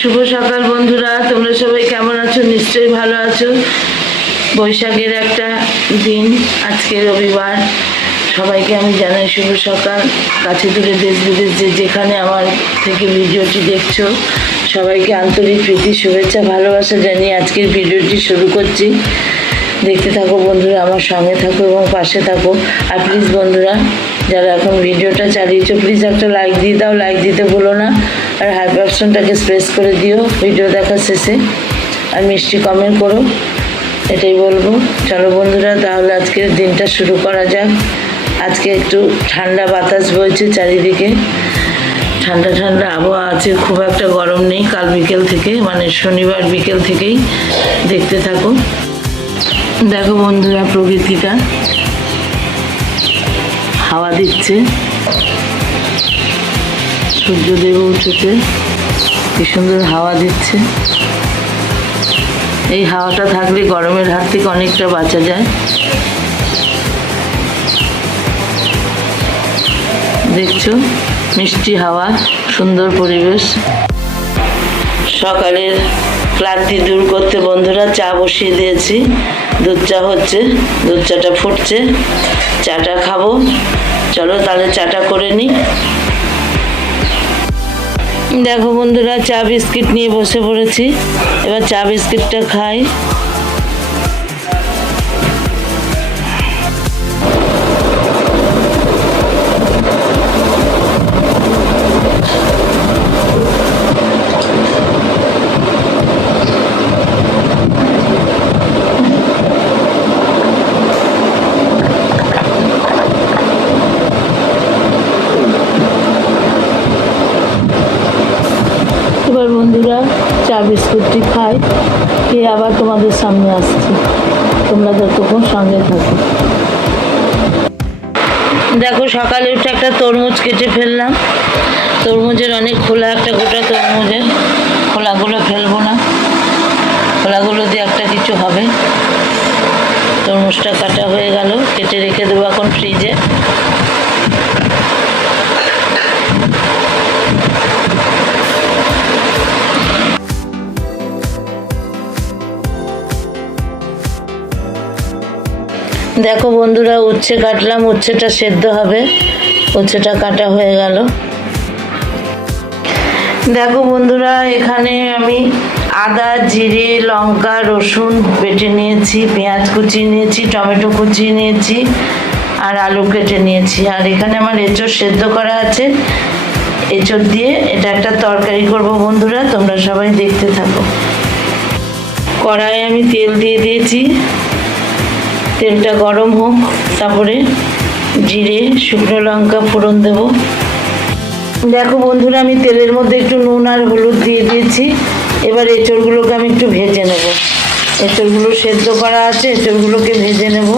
শুভ সকাল বন্ধুরা, তোমরা সবাই কেমন আছো? নিশ্চয়ই ভালো আছো। বৈশাখের একটা দিন, আজকে রবিবার। সবাইকে আমি জানাই শুভ সকাল। কাছে দূরে দেশ বিদেশ যেখানে আমার থেকে ভিডিওটি দেখছো, সবাইকে আন্তরিক প্রীতি শুভেচ্ছা ভালোবাসা জানিয়ে আজকের ভিডিওটি শুরু করছি। দেখতে থাকো বন্ধুরা, আমার সঙ্গে থাকো এবং পাশে থাকো। আর প্লিজ বন্ধুরা, যারা এখন ভিডিওটা চালিয়েছো, প্লিজ একটা লাইক দিয়ে দাও, লাইক দিতে ভুলো না। আর হাই অপশনটাকে প্রেস করে দিও ভিডিও দেখার শেষে, আর মিষ্টি কমেন্ট করো, এটাই বলবো। চলো বন্ধুরা, তাহলে আজকের দিনটা শুরু করা যাক। আজকে একটু ঠান্ডা বাতাস বইছে চারিদিকে, ঠান্ডা ঠান্ডা আবহাওয়া আছে, খুব একটা গরম নেই। কাল বিকেল থেকে, মানে শনিবার বিকেল থেকেই দেখতে থাকো। দেখো বন্ধুরা, প্রকৃতিটা হাওয়া দিচ্ছে, সূর্যদেব উঠেছে, কি সুন্দর হাওয়া দিচ্ছে। এই হাওয়াটা থাকলে গরমের হাত থেকে অনেকটা বাঁচা যায়। দেখছো, মিষ্টি হাওয়া, সুন্দর পরিবেশ। সকালের ক্লান্তি দূর করতে বন্ধুরা চা বসিয়ে দিয়েছি। দুধ চা হচ্ছে, দুধ চাটা ফুটছে, চাটা খাবো। চলো তাহলে চাটা করে নিই। দেখো বন্ধুরা, চা বিস্কিট নিয়ে বসে পড়েছি। এবার চা বিস্কিটটা খাই। এবার বন্ধুরা চা বিস্কুটটি খাই, খেয়ে আবার তোমাদের সামনে আসছি। তোমরা যতক্ষণ সঙ্গে থাকো। দেখো, সকালে উঠে একটা তরমুজ কেটে ফেললাম। তরমুজের অনেক খোলা, একটা গোটা তরমুজের খোলাগুলো ফেলবো না, খোলাগুলো দিয়ে একটা কিছু হবে। তরমুজটা কাটা হয়ে গেল, কেটে রেখে দেবো এখন ফ্রিজে। দেখো বন্ধুরা, উচ্ছে কাটলাম, উচ্ছেটা সেদ্ধ হবে। উচ্ছেটা কাটা হয়ে গেল। দেখো বন্ধুরা, এখানে আমি আদা, জিরে, লঙ্কা, রসুন বেটে নিয়েছি, পেঁয়াজ কুচিয়ে নিয়েছি, টমেটো কুচিয়ে নিয়েছি, আর আলু কেটে নিয়েছি। আর এখানে আমার এঁচোড় সেদ্ধ করা আছে। এঁচোড় দিয়ে এটা একটা তরকারি করব বন্ধুরা, তোমরা সবাই দেখতে থাকো। কড়াইয়ে আমি তেল দিয়ে দিয়েছি, তেলটা গরম হোক, তারপরে জিরে, শুকনো লঙ্কা ফোড়ন দেব। দেখো বন্ধুরা, আমি তেলের মধ্যে একটু নুন আর হলুদ দিয়ে দিয়েছি। এবার এঁচোড়গুলোকে আমি একটু ভেজে নেব। এঁচোড়গুলো সেদ্ধ করা আছে, এঁচোড়গুলোকে ভেজে নেব।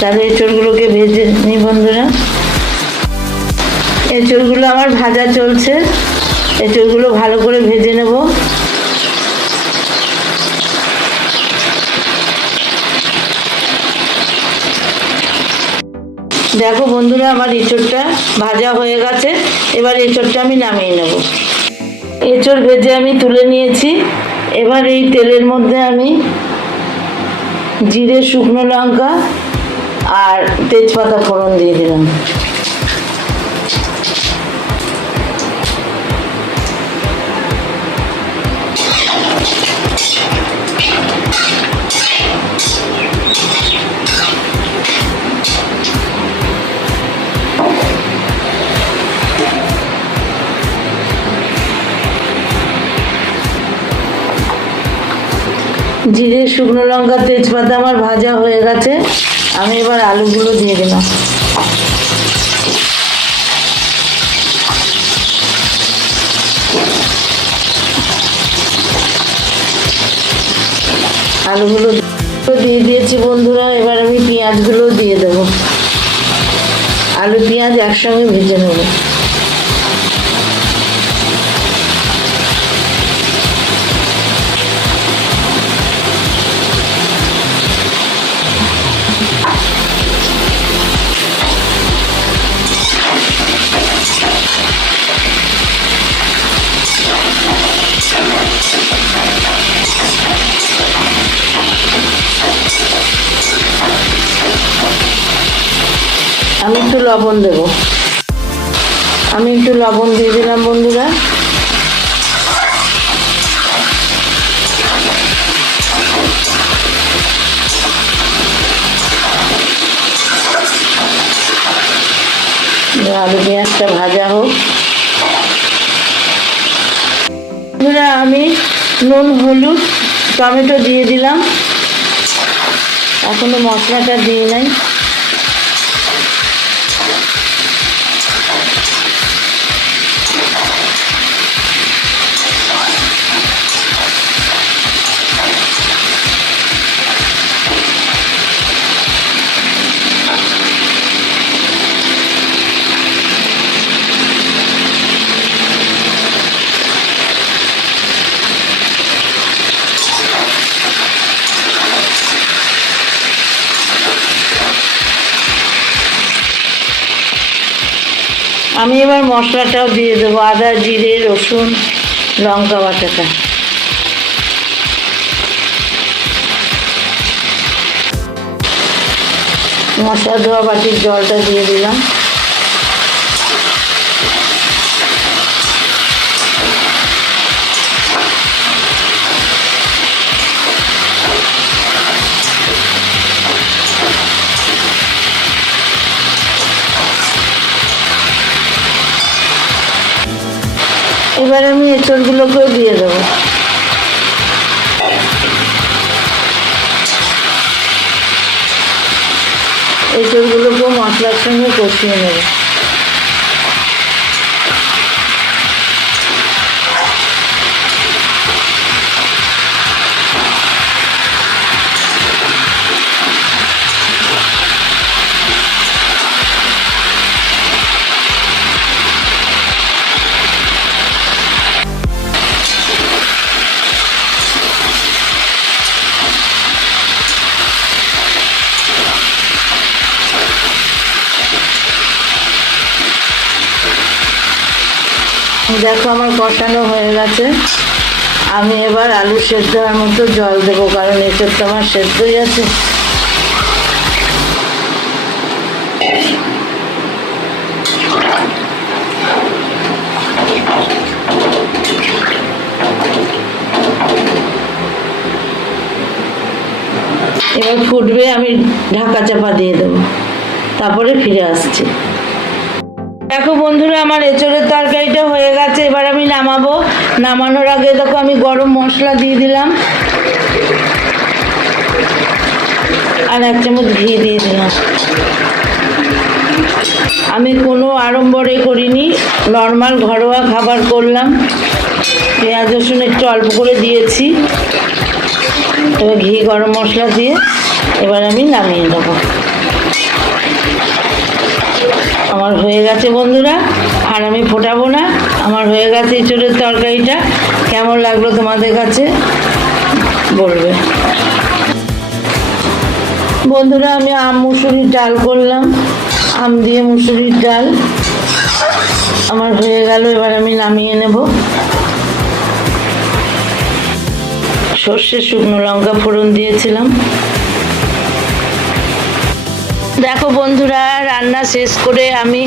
তাহলে এঁচোড়গুলোকে ভেজে নিই বন্ধুরা। এঁচোড়গুলো আমার ভাজা চলছে, এঁচোড়গুলো ভালো করে ভেজে নেব। দেখো বন্ধুরা, আমার এঁচোড়টা ভাজা হয়ে গেছে। এবার এঁচোড়টা আমি নামিয়ে নেব। এঁচোড় ভেজে আমি তুলে নিয়েছি। এবার এই তেলের মধ্যে আমি জিরে, শুকনো লঙ্কা আর তেজপাতা ফোড়ন দিয়ে দিলাম। জিরে, শুকনো লঙ্কা, তেজপাতা আমার ভাজা হয়ে গেছে। আমি এবার আলুগুলো দিয়ে দিলাম। আলুগুলো দিয়ে দিয়েছি বন্ধুরা। এবার আমি পেঁয়াজগুলো দিয়ে দেবো। আলু পেঁয়াজ একসঙ্গে ভেজে নেব। আমি একটু লবণ দেব। আমি একটু লবণ দিয়ে দিলাম বন্ধুরা। আলু পেঁয়াজটা ভাজা হোক। বন্ধুরা আমি নুন হলুদ টমেটো দিয়ে দিলাম, এখনো মশলাটা দিয়ে নাই। আমি এবার মশলাটাও দিয়ে দেবো, আদা জিরে রসুন লঙ্কা বাটাটা। মশলা ধোয়া বাটির জলটা দিয়ে দিলাম। এবার আমি এঁচড়গুলোকেও দিয়ে দেবো। এঁচড়গুলোকেও মশলার সঙ্গে কষিয়ে নেব। দেখো আমার কষানো হয়ে গেছে। আমি এবার আলু সেদ্ধ হওয়ার মতো জল দেবো, কারণ এসব তো আমার সেদ্ধই আছে। এবার ফুটবে, আমি ঢাকা চাপা দিয়ে দেবো, তারপরে ফিরে আসছি। দেখো বন্ধুরা আমার এঁচড়ের তরকারিটা হয়ে গেছে। এবার আমি নামাবো। নামানোর আগে দেখো আমি গরম মশলা দিয়ে দিলাম আর 1 চামচ ঘি দিয়ে দিলাম। আমি কোনো আড়ম্বরে করিনি, নর্মাল ঘরোয়া খাবার করলাম। পেঁয়াজ রসুন একটু অল্প করে দিয়েছি। এবার ঘি গরম মশলা দিয়ে এবার আমি নামিয়ে দেবো। আমার হয়ে গেছে বন্ধুরা, আর আমি ফোটাবো না। আমার হয়ে গেছে এঁচড়ের তরকারিটা। কেমন লাগলো তোমাদের কাছে বলবে বন্ধুরা। আমি আম মুসুরির ডাল করলাম, আম দিয়ে মুসুরির ডাল আমার হয়ে গেল। এবার আমি নামিয়ে নেব। সর্ষে শুকনো লঙ্কা ফোড়ন দিয়েছিলাম। দেখো বন্ধুরা রান্না শেষ করে আমি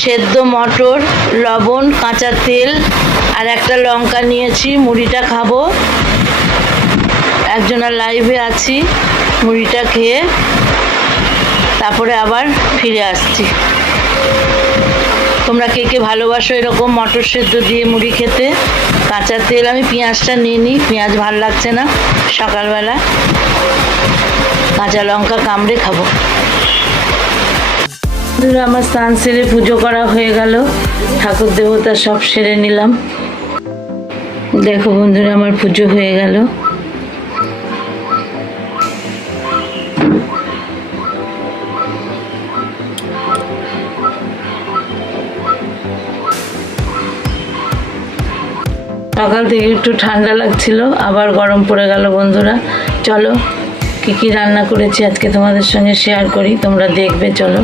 সেদ্ধ মটর, লবণ, কাঁচা তেল আর একটা লঙ্কা নিয়েছি। মুড়িটা খাবো, একজনের লাইভে আছি। মুড়িটা খেয়ে তারপরে আবার ফিরে আসছি। তোমরা কে কে ভালোবাসো এরকম মটর সেদ্ধ দিয়ে মুড়ি খেতে? কাঁচা তেল, আমি পেঁয়াজটা নিয়ে নিই, পেঁয়াজ ভাল লাগছে না সকালবেলা। কাঁচা লঙ্কা কামড়ে খাবো। আমার স্নান সেরে পুজো করা হয়ে গেল, ঠাকুর দেবতা সব সেরে নিলাম। দেখো বন্ধুরা আমার পুজো হয়ে গেল। সকাল থেকে একটু ঠান্ডা লাগছিল, আবার গরম পড়ে গেল বন্ধুরা। চলো কী কী রান্না করেছি আজকে তোমাদের সঙ্গে শেয়ার করি, তোমরা দেখবে। চলো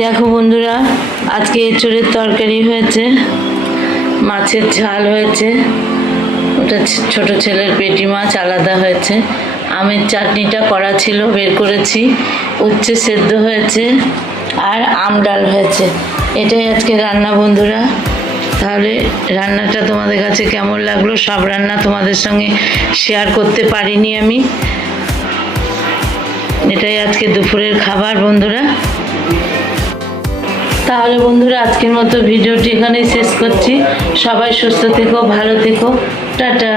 দেখো বন্ধুরা, আজকে এঁচোড়ের তরকারি হয়েছে, মাছের ঝাল হয়েছে, ওটা ছোট ছেলের পেটি মাছ আলাদা হয়েছে, আমের চাটনিটা করা ছিল বের করেছি, উচ্ছে সেদ্ধ হয়েছে, আর আম ডাল হয়েছে। এটাই আজকে রান্না বন্ধুরা। তাহলে রান্নাটা তোমাদের কাছে কেমন লাগলো? সব রান্না তোমাদের সঙ্গে শেয়ার করতে পারিনি আমি। এটাই আজকে দুপুরের খাবার বন্ধুরা। তাহলে বন্ধুরা আজকের মতো ভিডিওটি এখানেই শেষ করছি। সবাই সুস্থ থেকো, ভালো থেকো, টাটা।